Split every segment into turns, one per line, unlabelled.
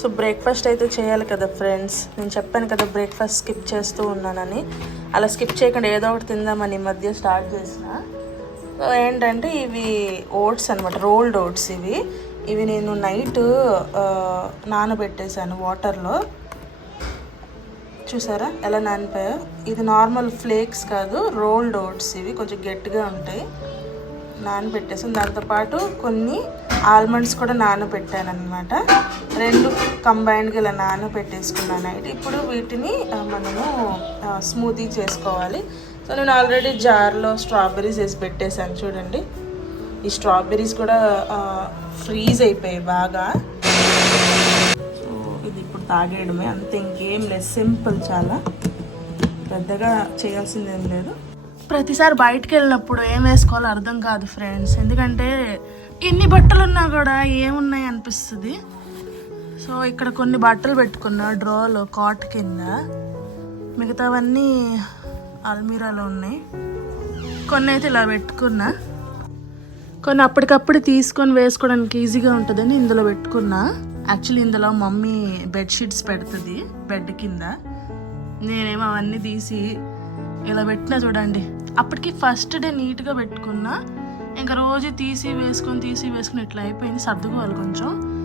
So breakfast అయితే చేయాలి కదా ఫ్రెండ్స్ నేను చెప్పాను కదా బ్రేక్ఫాస్ట్ స్కిప్ చేస్తూ ఉన్నానని. అలా స్కిప్ చేయకుండా ఏదో ఒకటి తిందామని ఈ మధ్య స్టార్ట్ చేసిన. సో ఏంటంటే ఇవి ఓట్స్ అనమాట రోల్డ్ ఓట్స్ ఇవి. ఇవి నేను నైట్ నానబెట్టేశాను వాటర్లో చూసారా? ఎలా నానిపోయా ఇది నార్మల్ ఫ్లేక్స్ కాదు రోల్డ్ ఓట్స్ ఇవి కొంచెం గట్టిగా ఉంటాయి. నానబెట్టేసాను దాంతోపాటు కొన్ని ఆల్మండ్స్ కూడా నానబెట్టాను అనమాట రెండు కంబైన్డ్గా ఇలా నానబెట్టేసుకున్నాను. అయితే ఇప్పుడు వీటిని మనము స్మూతీ చేసుకోవాలి. సో నేను ఆల్రెడీ జార్లో స్ట్రాబెర్రీస్ వేసి పెట్టేశాను చూడండి. ఈ స్ట్రాబెర్రీస్ కూడా ఫ్రీజ్ అయిపోయాయి బాగా. సో ఇది ఇప్పుడు తాగేయడమే. అంతే ఇంకేం లేదు. సింపుల్ చాలా. పెద్దగా చేయాల్సిందేం లేదు. ప్రతిసారి బయటకు వెళ్ళినప్పుడు ఏం వేసుకోవాలో అర్థం కాదు ఫ్రెండ్స్. ఎందుకంటే ఎన్ని బట్టలు ఉన్నా కూడా ఏమున్నాయి అనిపిస్తుంది. సో ఇక్కడ కొన్ని బట్టలు పెట్టుకున్నా డ్రాలో కాట్ కింద. మిగతావన్నీ అల్మీరాలో ఉన్నాయి. కొన్ని అయితే ఇలా పెట్టుకున్నా. కొన్ని అప్పటికప్పుడు తీసుకొని వేసుకోవడానికి ఈజీగా ఉంటుందని ఇందులో పెట్టుకున్నా. యాక్చువల్లీ ఇందులో మమ్మీ బెడ్షీట్స్ పెడుతుంది బెడ్ కింద. నేనేమో అవన్నీ తీసి ఇలా పెట్టినా చూడండి. అప్పటికి ఫస్ట్ డే నీట్గా పెట్టుకున్నా ఇంకా రోజు తీసి వేసుకొని తీసి వేసుకుని ఇట్లా అయిపోయింది. సర్దుకోవాలి కొంచెం.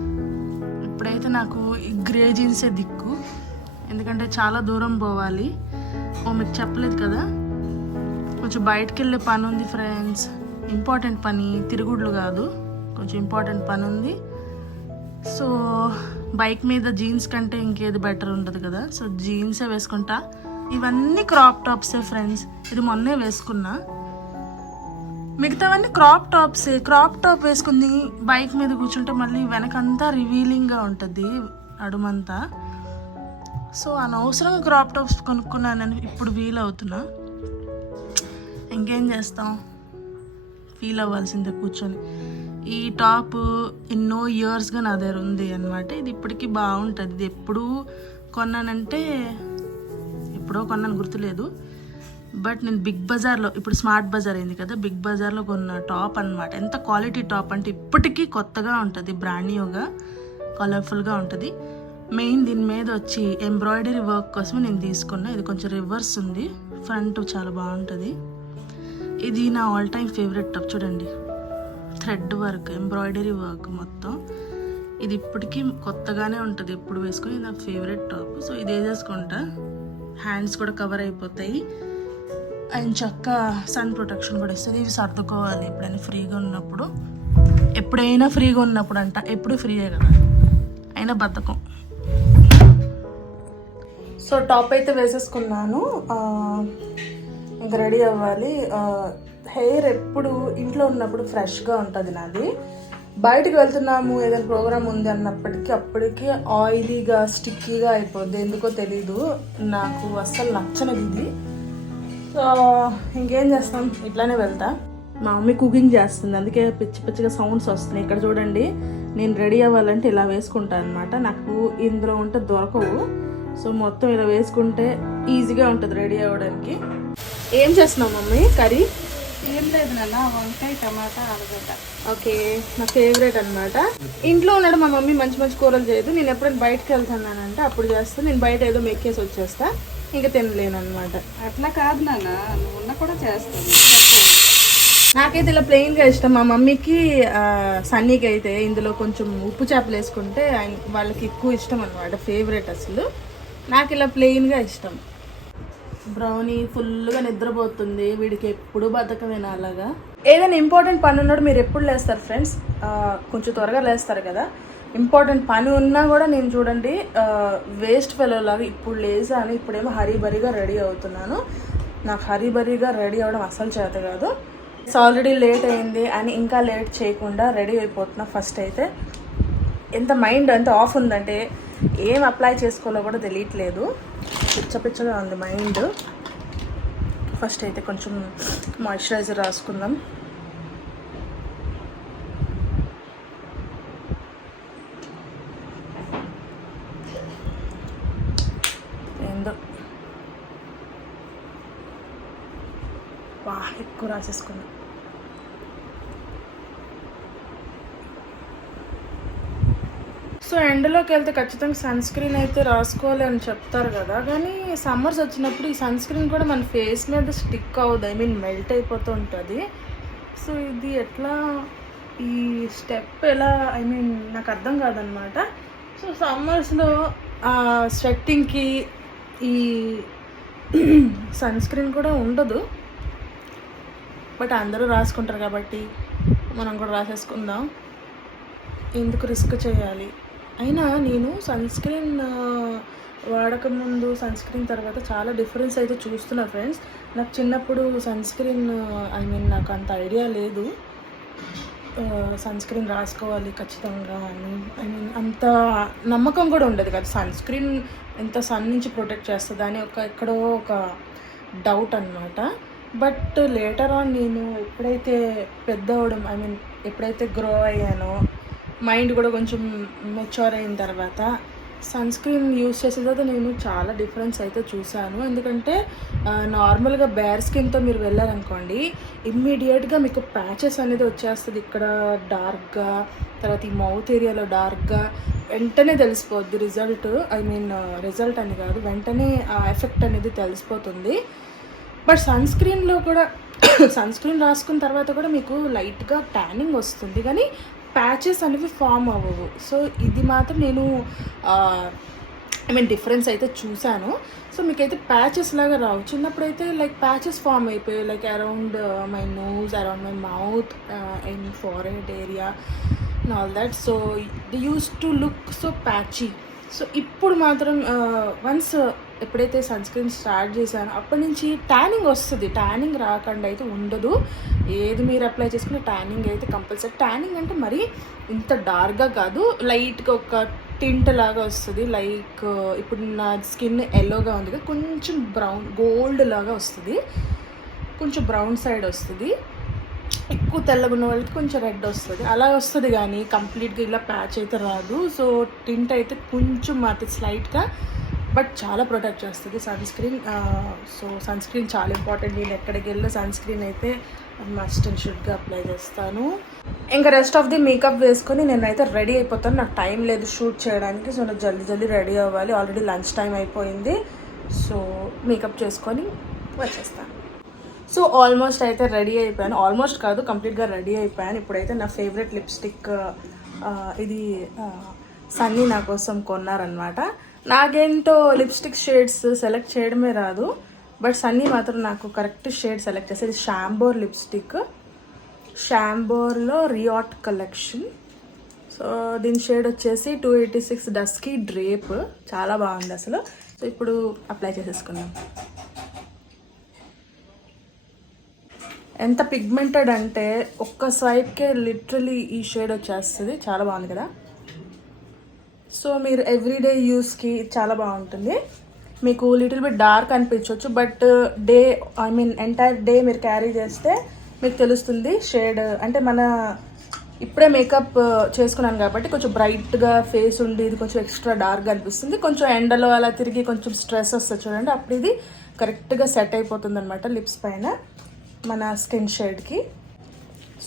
ఇప్పుడైతే నాకు ఈ గ్రే జీన్సే దిక్కు. ఎందుకంటే చాలా దూరం పోవాలి. ఓ మీకు చెప్పలేదు కదా? కొంచెం బయటకు వెళ్ళే పని ఉంది ఫ్రెండ్స్ ఇంపార్టెంట్ పని తిరుగుడులు కాదు. కొంచెం ఇంపార్టెంట్ పని ఉంది. సో బైక్ మీద జీన్స్ కంటే ఇంకేది బెటర్ ఉంటుంది కదా? సో జీన్సే వేసుకుంటా. ఇవన్నీ క్రాప్ టాప్సే ఫ్రెండ్స్ ఇది మొన్నే వేసుకున్నా. మిగతావన్నీ క్రాప్ టాప్సే క్రాప్ టాప్ వేసుకుంది బైక్ మీద కూర్చుంటే మళ్ళీ వెనకంతా రివీలింగ్గా ఉంటుంది అడుమంతా సో అనవసరంగా క్రాప్ టాప్స్ కొనుక్కున్నానని ఇప్పుడు ఫీల్ అవుతున్నా. ఇంకేం చేస్తాం? ఫీల్ అవ్వాల్సిందే కూర్చొని. ఈ టాప్ ఎన్నో ఇయర్స్గా నా దగ్గర ఉంది అనమాట ఇది ఇప్పటికీ బాగుంటుంది. ఇది ఎప్పుడు కొన్నానంటే ఎప్పుడో కొన్నాను గుర్తులేదు. బట్ నేను బిగ్ బజార్లో ఇప్పుడు స్మార్ట్ బజార్ అయింది కదా బిగ్ బజార్లో కొన్న టాప్ అన్నమాట. ఎంత క్వాలిటీ టాప్ అంటే ఇప్పటికీ కొత్తగా ఉంటుంది బ్రాండ్ న్యూగా కలర్ఫుల్గా ఉంటుంది. మెయిన్ దీని మీద వచ్చి ఎంబ్రాయిడరీ వర్క్ కోసమే నేను తీసుకున్నా. ఇది కొంచెం రివర్స్ ఉంది ఫ్రంట్ చాలా బాగుంటుంది. ఇది నా ఆల్ టైమ్ ఫేవరెట్ టాప్ చూడండి. థ్రెడ్ వర్క్ ఎంబ్రాయిడరీ వర్క్ మొత్తం. ఇది ఇప్పటికీ కొత్తగానే ఉంటుంది ఎప్పుడు వేసుకొని నా ఫేవరెట్ టాప్. సో ఇది వేసేసుకుంటా హ్యాండ్స్ కూడా కవర్ అయిపోతాయి. అండ్ చక్క సన్ ప్రొటెక్షన్ కూడా ఇస్తుంది. ఇవి సర్దుకోవాలి ఎప్పుడైనా ఫ్రీగా ఉన్నప్పుడు. ఎప్పుడైనా ఫ్రీగా ఉన్నప్పుడు అంట ఎప్పుడు ఫ్రీయే కదా. అయినా బద్ధకం సో టాప్ అయితే వేసేసుకున్నాను. ఇంకా రెడీ అవ్వాలి. హెయిర్ ఎప్పుడు ఇంట్లో ఉన్నప్పుడు ఫ్రెష్గా ఉంటుంది నాది. బయటకు వెళ్తున్నాము ఏదైనా ప్రోగ్రామ్ ఉంది అన్నప్పటికీ అప్పటికి ఆయిలీగా స్టిక్కీగా అయిపోద్ది. ఎందుకో తెలీదు. నాకు అస్సలు నచ్చనిది ఇది. సో ఇంకేం చేస్తాం? ఇట్లానే వెళ్తా. మా మమ్మీ కుకింగ్ చేస్తుంది. అందుకే పిచ్చి పిచ్చిగా సౌండ్స్ వస్తున్నాయి. ఇక్కడ చూడండి నేను రెడీ అవ్వాలంటే ఇలా వేసుకుంటాను అనమాట నాకు ఇందులో ఉంటే దొరకవు. సో మొత్తం ఇలా వేసుకుంటే ఈజీగా ఉంటుంది రెడీ అవ్వడానికి. ఏం చేస్తున్నావు మమ్మీ? కర్రీ?
ఏం లేదు నాన్న వంకాయ టమాటా ఆలుగడ్డ.
ఓకే నా ఫేవరెట్ అన్నమాట. ఇంట్లో ఉన్నాడు మా మమ్మీ మంచి మంచి కూరలు చేయదు. నేను ఎప్పుడైనా బయటకు వెళ్తానంటే అప్పుడు చేస్తాను నేను బయట ఏదో మెక్కేసి వచ్చేస్తా. ఇంకా తినలేను అనమాట
అట్లా కాదు నాన్న నువ్వు ఉన్న కూడా చేస్తాను
నాకైతే ఇలా ప్లెయిన్గా ఇష్టం. మా మమ్మీకి సన్నీకి అయితే ఇందులో కొంచెం ఉప్పు చేపలు వేసుకుంటే వాళ్ళకి ఎక్కువ ఇష్టం అనమాట ఫేవరెట్ అసలు. నాకు ఇలా ప్లెయిన్గా ఇష్టం. బ్రౌనీ ఫుల్గా నిద్రపోతుంది వీడికి ఎప్పుడు బతకమేనా అలాగా? ఏదైనా ఇంపార్టెంట్ పని ఉన్నాడు మీరు ఎప్పుడు లేస్తారు ఫ్రెండ్స్? కొంచెం త్వరగా లేస్తారు కదా? ఇంపార్టెంట్ పని ఉన్నా కూడా నేను చూడండి వేస్ట్ ఫెలో లాగా ఇప్పుడు లేసాను ఇప్పుడేమో హరీబరీగా రెడీ అవుతున్నాను. నాకు హరీబరీగా రెడీ అవ్వడం అసలు చేత కాదు. సో ఆల్రెడీ లేట్ అయింది అని ఇంకా లేట్ చేయకుండా రెడీ అయిపోతున్నా ఫస్ట్ అయితే. ఎంత మైండ్ ఎంత ఆఫ్ ఉందంటే ఏం అప్లై చేసుకోవాలో కూడా తెలియట్లేదు. పిచ్చ పిచ్చగా ఉంది మైండ్ ఫస్ట్ అయితే కొంచెం మాయిశ్చరైజర్ రాసుకుందాం. ఏందో? ఎక్కువ రాసేసుకుందాం సో ఎండలోకి వెళ్తే ఖచ్చితంగా సన్ స్క్రీన్ అయితే రాసుకోవాలి అని చెప్తారు కదా. కానీ సమ్మర్స్ వచ్చినప్పుడు ఈ సన్ స్క్రీన్ కూడా మన ఫేస్ మీద స్టిక్ అవ్వదు ఐ మీన్ మెల్ట్ అయిపోతూ ఉంటుంది. సో ఇది ఎట్లా ఈ స్టెప్ ఎలా ఐ మీన్ నాకు అర్థం కాదనమాట. సో సమ్మర్స్లో స్వెట్టింగ్కి ఈ సన్ స్క్రీన్ కూడా ఉండదు. బట్ అందరూ రాసుకుంటారు కాబట్టి మనం కూడా రాసేసుకుందాం. ఎందుకు రిస్క్ చేయాలి? అయినా నేను సన్ స్క్రీన్ వాడకముందు సన్ స్క్రీన్ తర్వాత చాలా డిఫరెన్స్ అయితే చూస్తున్నా ఫ్రెండ్స్. నాకు చిన్నప్పుడు సన్ స్క్రీన్ ఐ మీన్ నాకు అంత ఐడియా లేదు. సన్ స్క్రీన్ రాసుకోవాలి ఖచ్చితంగా అని. ఐ మీన్ అంత నమ్మకం కూడా ఉండదు కదా సన్ స్క్రీన్ ఎంత సన్ నుంచి ప్రొటెక్ట్ చేస్తుంది అని ఒక ఎక్కడో ఒక డౌట్ అనమాట బట్ లేటర్ ఆన్ నేను ఎప్పుడైతే పెద్ద అవడం ఐ మీన్ ఎప్పుడైతే గ్రో అయ్యానో మైండ్ కూడా కొంచెం మెచ్యూర్ అయిన తర్వాత సన్ స్క్రీన్ యూస్ చేసే తర్వాత నేను చాలా డిఫరెన్స్ అయితే చూశాను. ఎందుకంటే నార్మల్గా బేర్ స్కిన్తో మీరు వెళ్ళారనుకోండి ఇమ్మీడియట్గా మీకు ప్యాచెస్ అనేది వచ్చేస్తుంది. ఇక్కడ డార్క్గా తర్వాత ఈ మౌత్ ఏరియాలో డార్క్గా వెంటనే తెలిసిపోద్ది రిజల్ట్. ఐ మీన్ రిజల్ట్ అని కాదు వెంటనే ఆ ఎఫెక్ట్ అనేది తెలిసిపోతుంది. బట్ సన్ స్క్రీన్లో కూడా సన్ స్క్రీన్ రాసుకున్న తర్వాత కూడా మీకు లైట్గా ట్యానింగ్ వస్తుంది. కానీ ప్యాచెస్ అనేవి ఫామ్ అవ్వవు. సో ఇది మాత్రం నేను ఐ మీన్ డిఫరెన్స్ అయితే చూశాను. సో మీకైతే ప్యాచెస్ లాగా రావు. చిన్నప్పుడు అయితే లైక్ ప్యాచెస్ ఫామ్ అయిపోయాయి like around my nose around my mouth in forehead area all that so the use to look so patchy so ఇప్పుడు మాత్రం uh, వన్స్ ఎప్పుడైతే సన్ స్క్రీన్ స్టార్ట్ చేశానో అప్పటి నుంచి ట్యానింగ్ వస్తుంది. ట్యానింగ్ రాకుండా అయితే ఉండదు. ఏది మీరు అప్లై చేసుకున్న ట్యానింగ్ అయితే కంపల్సరీ ట్యానింగ్ అంటే మరి ఇంత డార్క్గా కాదు. లైట్గా ఒక టింట్ లాగా వస్తుంది. లైక్ ఇప్పుడు నా స్కిన్ ఎల్లోగా ఉంది కదా కొంచెం బ్రౌన్ గోల్డ్ లాగా వస్తుంది. కొంచెం బ్రౌన్ సైడ్ వస్తుంది. ఎక్కువ తెల్లగా ఉన్న వాళ్ళకి కొంచెం రెడ్ వస్తుంది. అలా వస్తుంది కానీ కంప్లీట్గా ఇలా ప్యాచ్ అయితే రాదు. సో టింట్ అయితే కొంచెం మాత్రం స్లైట్గా బట్ చాలా ప్రొటెక్ట్ చేస్తుంది sun screen so sun screen చాలా ఇంపార్టెంట్. నేను ఎక్కడికి వెళ్ళినా సన్ స్క్రీన్ అయితే మస్ట్ అండ్ షుడ్గా అప్లై చేస్తాను. ఇంకా రెస్ట్ ఆఫ్ ది మేకప్ వేసుకొని నేనైతే రెడీ అయిపోతాను. నాకు టైం లేదు షూట్ చేయడానికి సో నాకు జల్దీ జల్దీ రెడీ అవ్వాలి. ఆల్రెడీ లంచ్ టైం అయిపోయింది. సో మేకప్ చేసుకొని వచ్చేస్తాను సో ఆల్మోస్ట్ అయితే రెడీ అయిపోయాను. ఆల్మోస్ట్ కాదు కంప్లీట్గా రెడీ అయిపోయాను. ఇప్పుడైతే నా ఫేవరెట్ లిప్స్టిక్ ఇది సన్నీ నా కోసం కొన్నారనమాట నాకేంటో లిప్స్టిక్ షేడ్స్ సెలెక్ట్ చేయడమే రాదు. బట్ సన్నీ మాత్రం నాకు కరెక్ట్ షేడ్ సెలెక్ట్ చేసేది షాంబోర్ లిప్స్టిక్. షాంబోర్లో రియాట్ కలెక్షన్. సో దీని షేడ్ వచ్చేసి two eighty six dusky drape. చాలా బాగుంది అసలు. సో ఇప్పుడు అప్లై చేసేసుకున్నాం ఎంత పిగ్మెంటెడ్ అంటే ఒక్క స్వైప్కే లిటరలీ ఈ షేడ్ వచ్చేస్తుంది. చాలా బాగుంది కదా. సో మీరు ఎవ్రీడే యూస్కి చాలా బాగుంటుంది. మీకు లిటిల్ బిట్ డార్క్ అనిపించవచ్చు but day I mean entire day మీరు క్యారీ చేస్తే మీకు తెలుస్తుంది షేడ్ అంటే మన ఇప్పుడే మేకప్ చేసుకున్నాను కాబట్టి కొంచెం బ్రైట్గా ఫేస్ ఉండి ఇది కొంచెం ఎక్స్ట్రా డార్క్గా అనిపిస్తుంది. కొంచెం ఎండలో అలా తిరిగి కొంచెం స్ట్రెస్ వస్తుంది చూడండి అప్పుడు ఇది కరెక్ట్గా సెట్ అయిపోతుంది అనమాట లిప్స్ పైన మన స్కిన్ షేడ్కి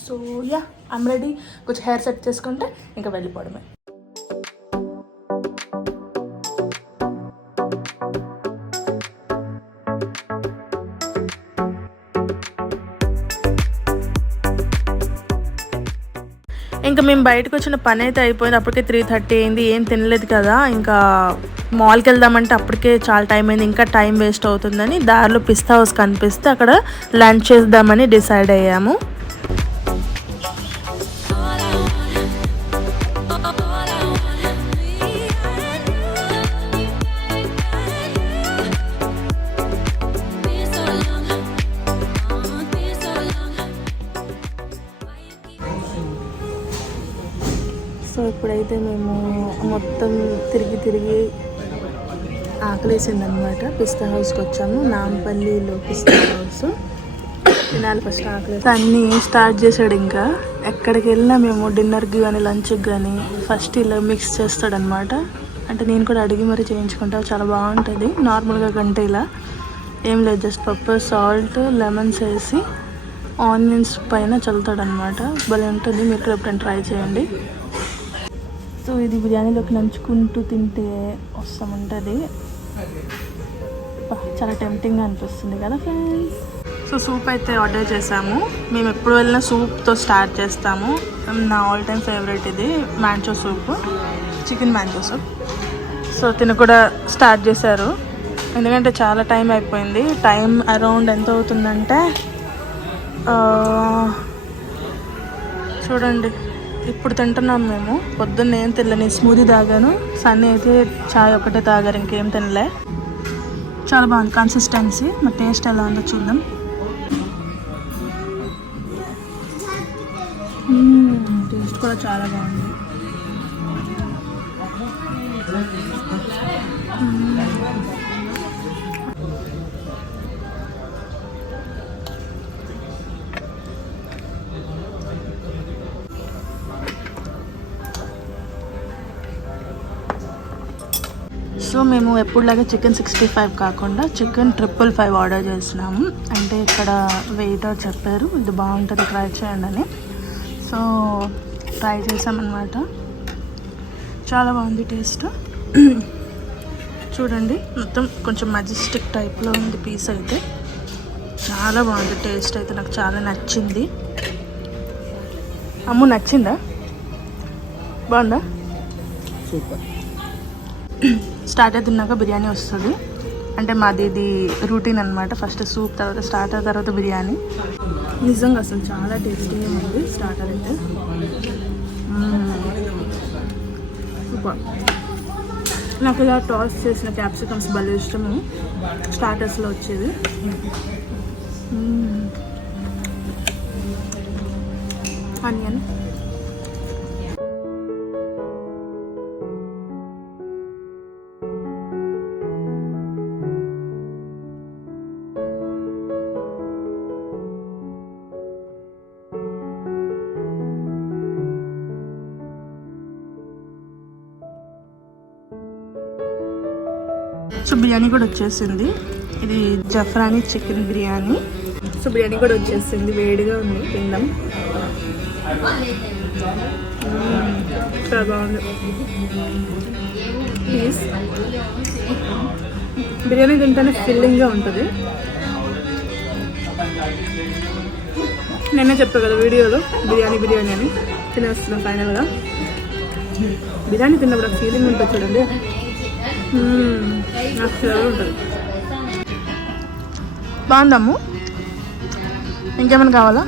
సో యా ఐమ్ రెడీ కొంచెం హెయిర్ సెట్ చేసుకుంటే ఇంకా వెళ్ళిపోవడమే. ఇంకా మేము బయటకు వచ్చిన పని అయితే అయిపోయింది. అప్పటికే త్రీ థర్టీ అయింది. ఏం తినలేదు కదా. ఇంకా మాల్కి వెళ్దామంటే అప్పటికే చాలా టైం అయింది. ఇంకా టైం వేస్ట్ అవుతుందని దారిలో పిస్తా హౌస్ కనిపిస్తే అక్కడ లంచ్ చేద్దామని డిసైడ్ అయ్యాము. ఇప్పుడైతే మేము మొత్తం తిరిగి తిరిగి ఆకలేసిందనమాట. పిస్తా హౌస్కి వచ్చాము. నాంపల్లిలో పిస్తా హౌస్. తినాలి ఫస్ట్ ఆకలి. అన్నీ స్టార్ట్ చేశాడు ఇంకా. ఎక్కడికి వెళ్ళినా మేము డిన్నర్కి కానీ లంచ్కి కానీ ఫస్ట్ ఇలా మిక్స్ చేస్తాడనమాట. అంటే నేను కూడా అడిగి మరీ చేయించుకుంటా. చాలా బాగుంటుంది. నార్మల్గా కంటే ఇలా. ఏం లేదు జస్ట్ పప్పు సాల్ట్ లెమన్స్ వేసి ఆనియన్స్ పైన చల్లుతాడనమాట. భలే ఉంటుంది. మీరు కూడా ఎప్పుడైనా ట్రై చేయండి. సో ఇది బిర్యానీలోకి నంచుకుంటూ తింటే వస్తాం ఉంటుంది. చాలా టెంప్టింగ్గా అనిపిస్తుంది కదా ఫ్రెండ్స్ సో సూప్ అయితే ఆర్డర్ చేసాము. మేము ఎప్పుడు వెళ్ళినా సూప్తో స్టార్ట్ చేస్తాము. నా ఆల్ టైమ్ ఫేవరెట్ ఇది manchow soup chicken manchow soup so తిన కూడా స్టార్ట్ చేశారు. ఎందుకంటే చాలా టైం అయిపోయింది. టైం అరౌండ్ ఎంత అవుతుందంటే చూడండి. ఇప్పుడు తింటున్నాం మేము. పొద్దున్న ఏం తినలేని స్మూదీ తాగాను. సన్నీ అయితే చాయ్ ఒకటే తాగారు ఇంకేం తినలే. చాలా బాగుంది కన్సిస్టెన్సీ మరి టేస్ట్ ఎలా ఉందో చూద్దాం. టేస్ట్ కూడా చాలా బాగుంది. సో మేము ఎప్పుడులాగా చికెన్ సిక్స్టీ ఫైవ్ కాకుండా చికెన్ ట్రిపుల్ ఫైవ్ ఆర్డర్ చేసినాము. అంటే ఇక్కడ వెయిటర్ చెప్పారు ఇది బాగుంటుంది ట్రై చేయండి అని. సో ట్రై చేసామన్నమాట చాలా బాగుంది టేస్ట్. చూడండి మొత్తం కొంచెం మజిస్టిక్ టైప్లో ఉంది పీస్ అయితే. చాలా బాగుంది టేస్ట్ అయితే నాకు చాలా నచ్చింది. అమ్ము నచ్చిందా? బాగుందా?
సూపర్.
స్టార్టర్ తిన్నాక బిర్యానీ వస్తుంది. అంటే మాది ఇది రూటీన్ అనమాట ఫస్ట్ సూప్ తర్వాత స్టార్టర్ తర్వాత బిర్యానీ. నిజంగా అసలు చాలా టేస్టీగా ఉంది స్టార్టర్ అయితే. సూపర్. నాకు ఇలా టాస్ చేసిన క్యాప్సికమ్స్ భలే ఇష్టము. స్టార్టర్స్లో వచ్చేది ఆనియన్. సో బిర్యానీ కూడా వచ్చేసింది. ఇది జఫ్రానీ చికెన్ బిర్యానీ. సో బిర్యానీ కూడా వచ్చేసింది. వేడిగా ఉంది. తిందాం. చాలా బాగుంది. ప్లీజ్ బిర్యానీ తింటేనే ఫిల్లింగ్గా ఉంటుంది. నేనే చెప్పా కదా వీడియోలో బిర్యానీ బిర్యానీ అని. తినేస్తున్నాం ఫైనల్గా బిర్యానీ తిన్నప్పుడు ఫీలింగ్ ఉంటుంది చూడండి. బాగుందమ్ము? ఇంకేమైనా కావాలా?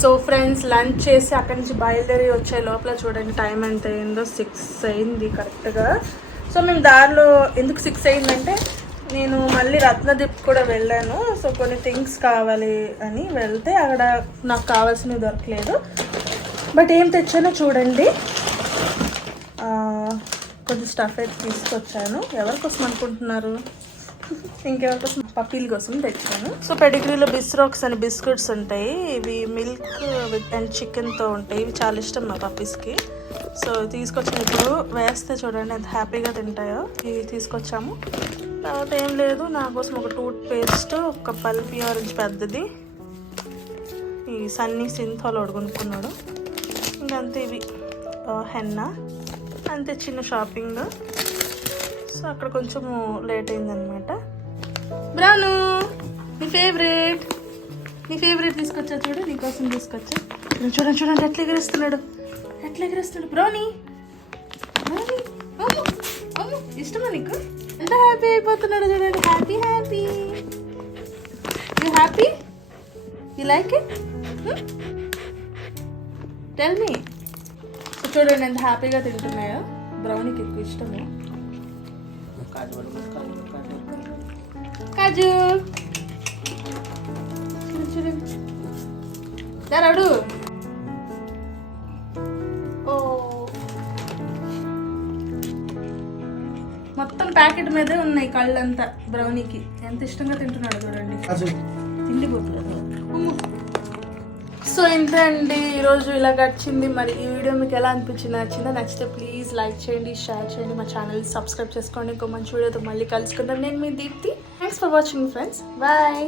సో ఫ్రెండ్స్ లంచ్ చేసి అక్కడి నుంచి బయలుదేరి వచ్చే లోపల చూడండి టైం ఎంత అయిందో సిక్స్ అయింది కరెక్ట్గా సో మేము దారిలో ఎందుకు సిక్స్ అయిందంటే నేను మళ్ళీ రత్నదీప్ కూడా వెళ్ళాను. సో కొన్ని థింగ్స్ కావాలి అని వెళ్తే అక్కడ నాకు కావాల్సినవి దొరకలేదు. బట్ ఏం తెచ్చానో చూడండి. కొంచెం స్టఫ్ అయితే తీసుకొచ్చాను. ఎవరికోసం అనుకుంటున్నారు? ఇంకెవరికోసం పప్పీల కోసం తెచ్చాను. సో పెడిగ్రీలో బిస్రాక్స్ అని బిస్కెట్స్ ఉంటాయి. ఇవి మిల్క్ విత్ అండ్ చికెన్తో ఉంటాయి. ఇవి చాలా ఇష్టం మా పప్పీస్కి సో తీసుకొచ్చినప్పుడు వేస్తే చూడండి ఎంత హ్యాపీగా తింటాయో. ఇవి తీసుకొచ్చాము. తర్వాత ఏం లేదు నా కోసం ఒక టూత్ పేస్ట్ ఒక పల్పి ఆరెంజ్ పెద్దది. ఈ సన్నీ సింథాల్ కొనుక్కున్నాడు. ఇంకంతే ఇవి. హెన్నా. అంతే చిన్న షాపింగ్. సో అక్కడ కొంచెము లేట్ అయిందనమాట బ్రౌను నీ ఫేవరెట్ నీ ఫేవరెట్ తీసుకొచ్చా చూడు నీకోసం తీసుకొచ్చా. చూడండి చూడండి చూడండి ఎట్లా ఎగరేస్తున్నాడు. ఎట్లా ఎగరేస్తున్నాడు? బ్రౌనీ. ఇష్టమా నీకు? ఎంత హ్యాపీ అయిపోతున్నాడు చూడండి. Happy happy you happy you like it tell me చూడండి ఎంత హ్యాపీగా తింటున్నాయో. బ్రౌనీకి ఎక్కువ ఇష్టము. కాజు. దారాడు ఓ. మొత్తం ప్యాకెట్ మీదే ఉన్నాయి కళ్ళంతా. బ్రౌనీకి. ఎంత ఇష్టంగా తింటున్నాడు చూడండి. తిండి పోతుంది సో ఇంతే అండి ఈరోజు ఇలా గడిచింది. మరి ఈ వీడియో మీకు ఎలా అనిపించింది నచ్చిందో? నచ్చితే ప్లీజ్ లైక్ చేయండి షేర్ చేయండి మా ఛానల్ సబ్స్క్రైబ్ చేసుకోండి. ఇంకో మంచి వీడియోతో మళ్ళీ కలుసుకుంటాను నేను మీ Deepti. Thanks for watching friends bye